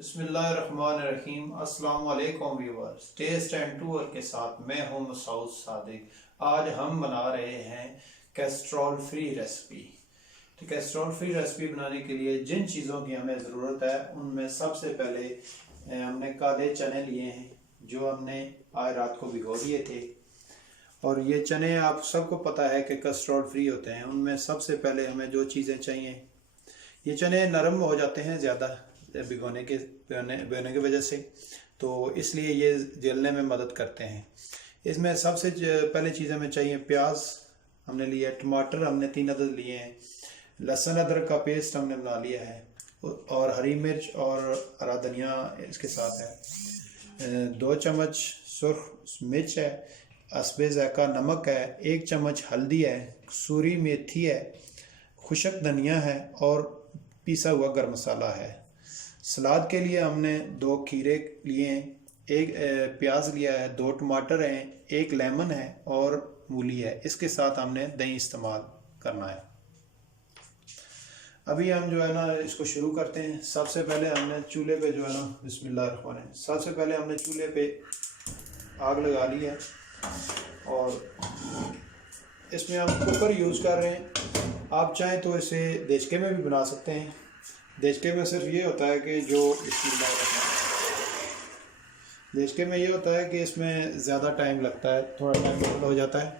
बिस्मिल्लाहिर्रहमानिर्रहीम। अस्सलाम वालेकुम व्यूअर्स, टेस्ट एंड टूर के साथ मैं हूं मसूद सादिक। आज हम बना रहे हैं कैस्ट्रोल फ्री रेसिपी। तो कैस्ट्रोल फ्री रेसिपी बनाने के लिए जिन चीज़ों की हमें ज़रूरत है उनमें सबसे पहले हमने काले चने लिए हैं जो हमने आज रात को भिगो दिए थे। और ये चने आप सबको पता है कि कैस्ट्रोल फ्री होते हैं। उनमें सबसे पहले हमें जो चीज़ें चाहिए, ये चने नरम हो जाते हैं ज़्यादा भिगोने की वजह से, तो इसलिए ये जलने में मदद करते हैं। इसमें सबसे पहले चीज़ हमें चाहिए प्याज हमने लिया, टमाटर हमने 3 अदद लिए हैं, लहसुन अदरक का पेस्ट हमने बना लिया है, और हरी मिर्च और हरा धनिया इसके साथ है। 2 चम्मच सुर्ख मिर्च है, हस्बे ज़ायका नमक है, 1 चम्मच हल्दी है, कसूरी मेथी है, खुशक धनिया है और पिसा हुआ गरम मसाला है। सलाद के लिए हमने 2 खीरे लिए हैं, 1 प्याज लिया है, 2 टमाटर हैं, 1 लेमन है और मूली है। इसके साथ हमने दही इस्तेमाल करना है। अभी हम जो है ना इसको शुरू करते हैं। सबसे पहले हमने चूल्हे पे जो है ना बिस्मिल्लाहिर्रहमानिर्रहीम, सबसे पहले हमने चूल्हे पे आग लगा ली है और इसमें हम कुकर यूज़ कर रहे हैं। आप चाहें तो इसे देचके में भी बना सकते हैं। देचके में सिर्फ ये होता है कि देचके में ये होता है कि इसमें ज़्यादा टाइम लगता है, थोड़ा टाइम हो जाता है।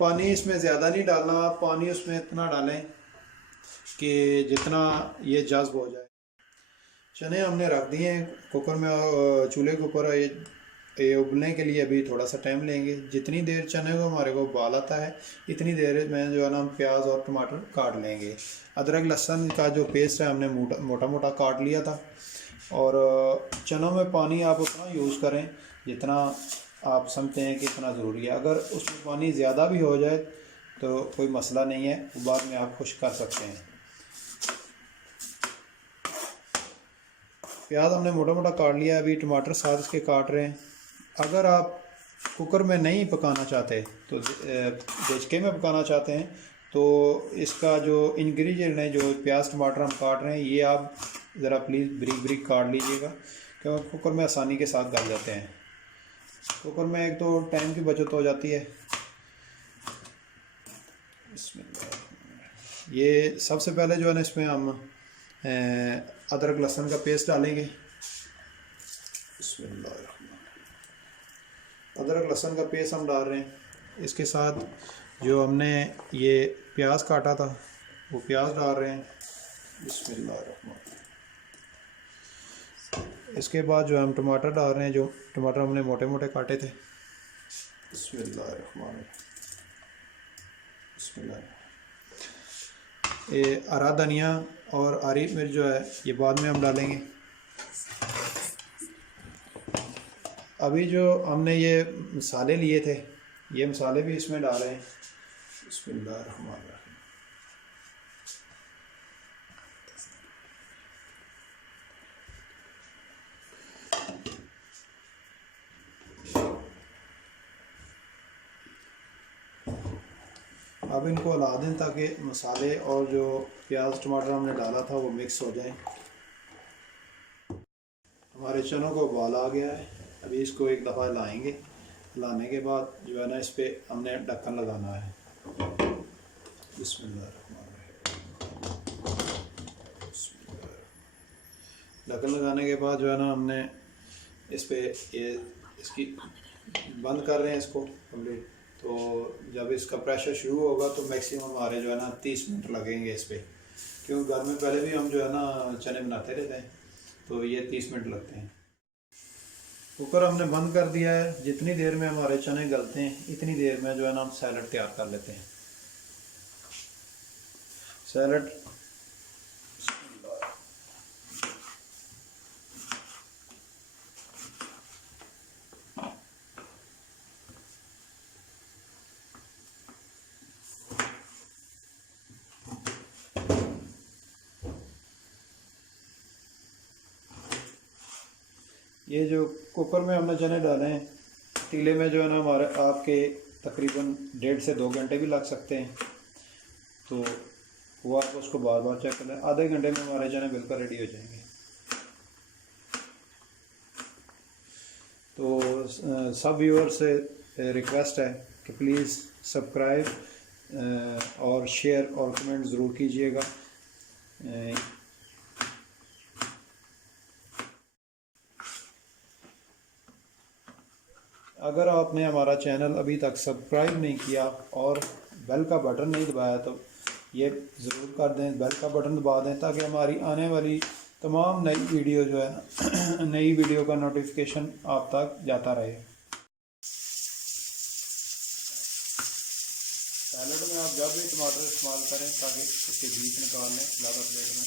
पानी इसमें ज़्यादा नहीं डालना, आप पानी उसमें इतना डालें कि जितना ये जज्ब हो जाए। चने हमने रख दिए हैं कुकर में, चूल्हे के ऊपर। ये उबलने के लिए अभी थोड़ा सा टाइम लेंगे। जितनी देर चने को हमारे को उबाल आता है इतनी देर में जो है ना हम प्याज और टमाटर काट लेंगे। अदरक लहसुन का जो पेस्ट है हमने मोटा मोटा काट लिया था। और चनों में पानी आप उतना यूज़ करें जितना आप समझते हैं कि इतना ज़रूरी है। अगर उसमें पानी ज़्यादा भी हो जाए तो कोई मसला नहीं है, बाद में आप खुश कर सकते हैं। प्याज हमने मोटा मोटा काट लिया, अभी टमाटर साथ इसके काट रहे हैं। अगर आप कुकर में नहीं पकाना चाहते तो देचके में पकाना चाहते हैं तो इसका जो इंग्रेडिएंट है, जो प्याज टमाटर हम काट रहे हैं, ये आप ज़रा प्लीज़ ब्रीक ब्रीक काट लीजिएगा क्योंकि कुकर में आसानी के साथ गल जाते हैं। कुकर में एक तो टाइम की बचत हो जाती है। ये सबसे पहले जो है ना इसमें हम अदरक लहसुन का पेस्ट डालेंगे। अदरक लहसुन का पेस्ट हम डाल रहे हैं। इसके साथ जो हमने ये प्याज काटा था वो प्याज डाल रहे हैं। इसके बाद जो हम टमाटर डाल रहे हैं, जो टमाटर हमने मोटे मोटे काटे थे। ये हरा धनिया और हरी मिर्च जो है ये बाद में हम डालेंगे। अभी जो हमने ये मसाले लिए थे ये मसाले भी इसमें डाले हैं। बिस्मिल्लाहिर्रहमानिर्रहीम। अब इनको हिला दें ताकि मसाले और जो प्याज टमाटर हमने डाला था वो मिक्स हो जाए। हमारे चनों को उबाल आ गया है। अभी इसको एक दफ़ा हिलाएंगे। हिलाने के बाद जो है ना इस पर हमने ढक्कन लगाना है। ढक्कन लगाने के बाद जो है ना हमने इस पर इसकी बंद कर रहे हैं इसको कंप्लीट। तो जब इसका प्रेशर शुरू होगा तो मैक्सिमम हमारे जो है ना 30 मिनट लगेंगे इस पर, क्योंकि घर में पहले भी हम जो है ना चने बनाते रहते हैं तो ये 30 मिनट लगते हैं। कुकर हमने बंद कर दिया है। जितनी देर में हमारे चने गलते हैं इतनी देर में जो है ना हम सैलड तैयार कर लेते हैं। सैलड ये जो कुकर में हमने चने डाले हैं, पतीले में जो है ना हमारे आपके तकरीबन 1.5 से 2 घंटे भी लग सकते हैं। तो वो आप उसको बार बार चेक कर लें। आधे घंटे में हमारे चने बिल्कुल रेडी हो जाएंगे। तो सब व्यूअर से रिक्वेस्ट है कि प्लीज़ सब्सक्राइब और शेयर और कमेंट ज़रूर कीजिएगा। अगर आपने हमारा चैनल अभी तक सब्सक्राइब नहीं किया और बेल का बटन नहीं दबाया तो ये ज़रूर कर दें, बेल का बटन दबा दें ताकि हमारी आने वाली तमाम नई वीडियो जो है नई वीडियो का नोटिफिकेशन आप तक जाता रहे। सैलड में आप जब भी टमाटर इस्तेमाल करें ताकि उसके बीज निकाल लें ज़्यादा प्लेट में।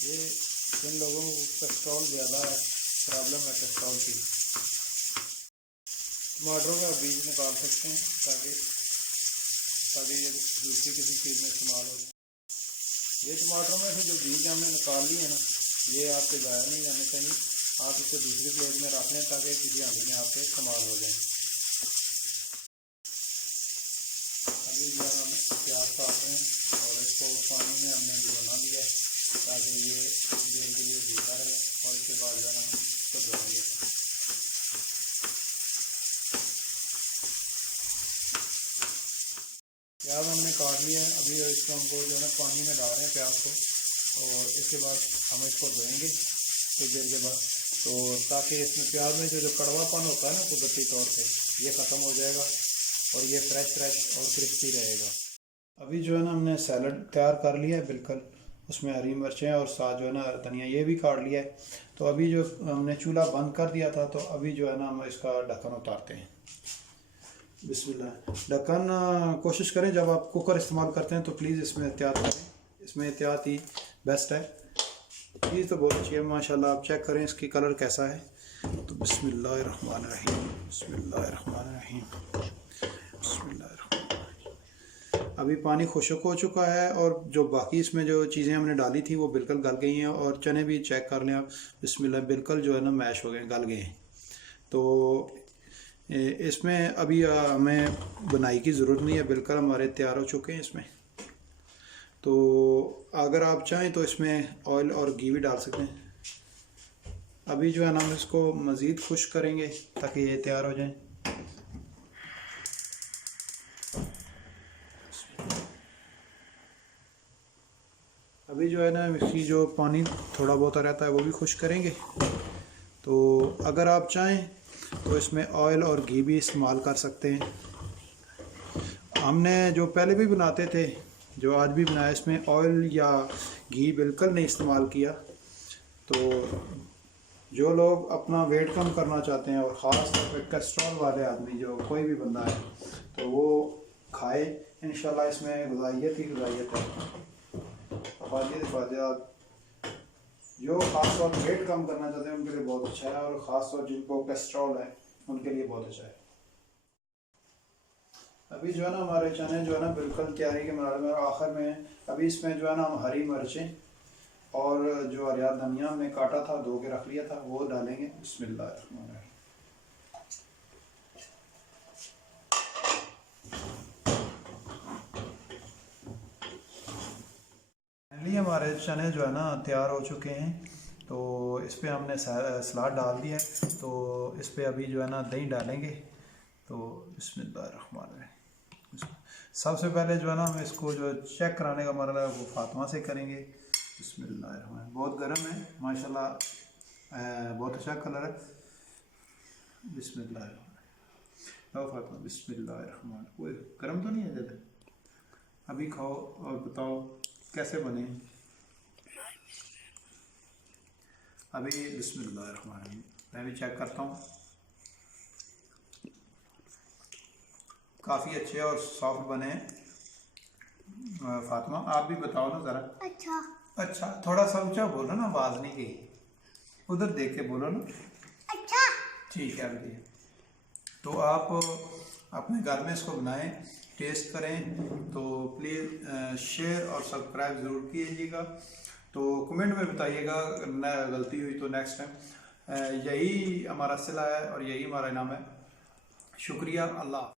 ये जिन लोगों को कोलेस्ट्रॉल ज़्यादा है, प्रॉब्लम है कोलेस्ट्रॉल की, टमाटरों का बीज निकाल सकते हैं ताकि ये दूसरी किसी चीज़ में इस्तेमाल हो जाए। ये टमाटरों में से जो बीज हमने निकाल लिए हैं ना, ये आपके ज़ाया नहीं जाने चाहिए। आप इसे दूसरी प्लेट में रख लें ताकि किसी हांडी में आपके इस्तेमाल हो जाए। अभी जो हम प्याज काट रहे हैं और इसको पानी में हमने भिगोना दिया है ताकि ये कुछ देर के लिए भीगा रहे और इसके बाद जो है ना इसको धोएंगे। प्याज हमने काट लिया है। अभी इसको हमको जो है ना पानी में डाल रहे हैं प्याज को, और इसके बाद हम इसको धोएंगे कुछ देर के बाद, तो ताकि इसमें प्याज में जो कड़वापन होता है ना कुदरती तौर पे ये ख़त्म हो जाएगा और ये फ्रेश और क्रिस्पी रहेगा। अभी जो है ना हमने सैलड तैयार कर लिया है बिल्कुल, उसमें हरी मिर्चें और साथ जो है ना धनिया ये भी काट लिया है। तो अभी जो हमने चूल्हा बंद कर दिया था, तो अभी जो है ना हम इसका ढक्कन उतारते हैं। बिस्मिल्लाह। ढक्कन कोशिश करें जब आप कुकर इस्तेमाल करते हैं तो प्लीज़ इसमें एहतियात करें, इसमें एहतियात ही बेस्ट है। चीज़ तो बहुत अच्छी है माशाल्लाह। आप चेक करें इसकी कलर कैसा है। तो बिस्मिल्लाहिर्रहमानिर्रहीम, बिस्मिल्लाहिर्रहमानिर्रहीम, बिस्मिल्लाहिर्रहमानिर्रहीम। अभी पानी खुश्क हो चुका है और जो बाकी इसमें जो चीज़ें हमने डाली थी वो बिल्कुल गल गई हैं, और चने भी चेक कर लें आप, बिस्मिल्लाह बिल्कुल जो है ना मैश हो गए, गल गए हैं। तो इसमें अभी हमें बनाई की ज़रूरत नहीं है, बिल्कुल हमारे तैयार हो चुके हैं इसमें। तो अगर आप चाहें तो इसमें ऑयल और घी भी डाल सकते हैं। अभी जो है ना हम इसको मज़ीद खुश्क करेंगे ताकि ये तैयार हो जाए। अभी जो है ना इसकी जो पानी थोड़ा बहुत रहता है वो भी खुश्क करेंगे। तो अगर आप चाहें तो इसमें ऑयल और घी भी इस्तेमाल कर सकते हैं। हमने जो पहले भी बनाते थे, जो आज भी बनाया, इसमें ऑयल या घी बिल्कुल नहीं इस्तेमाल किया। तो जो लोग अपना वेट कम करना चाहते हैं और ख़ास तौर पर कोलेस्ट्रॉल वाले आदमी, जो कोई भी बंदा है, तो वो खाए। इंशाल्लाह इसमें गुज़ारियत ही गुज़ारियत है। जो ख़ास तौर पर वेट कम करना चाहते हैं उनके लिए बहुत अच्छा है, और ख़ास तौर जिनको कोलेस्ट्रॉल है उनके लिए बहुत अच्छा है। अभी जो है ना हमारे चने जो है ना बिल्कुल तैयारी के मरहले में आखिर में। अभी इसमें जो है ना हम हरी मिर्चें और जो हरिया धनिया हमने काटा था, धो के रख लिया था, वो डालेंगे। बिस्मिल्लाह। फाइनली हमारे चने जो है ना तैयार हो चुके हैं। तो इस पर हमने सलाद डाल दिया है, तो इस पर अभी जो है ना दही डालेंगे। तो बिस्मिल्लाहिर्रहमानिर्रहीम। सबसे पहले जो है ना हम इसको जो चेक कराने का मरहला है वो फातिमा से करेंगे। बिस्मिल्लाहिर्रहमानिर्रहीम। बहुत गर्म है माशाल्लाह, बहुत अच्छा कलर है। बिस्मिल्लाहिर्रहमानिर्रहीम। लो फातिमा, बिस्मिल्लाहिर्रहमानिर्रहीम। कोई गर्म तो नहीं है ज़्यादा? अभी खाओ और बताओ कैसे बने। अभी बिस्मिल्लाहिर्रहमानिर्रहीम मैं भी चेक करता हूँ। काफ़ी अच्छे और सॉफ्ट बने हैं। फातिमा आप भी बताओ ना ज़रा। अच्छा, थोड़ा सा ऊंचा बोलो ना, आवाज़ नहीं गई। उधर देख के बोलो ना। अच्छा ठीक है। अभी तो आप अपने घर में इसको बनाएं, टेस्ट करें। तो प्लीज़ शेयर और सब्सक्राइब ज़रूर कीजिएगा। तो कमेंट में बताइएगा अगर गलती हुई तो नेक्स्ट टाइम। यही हमारा सिला है और यही हमारा इनाम है। शुक्रिया। अल्लाह।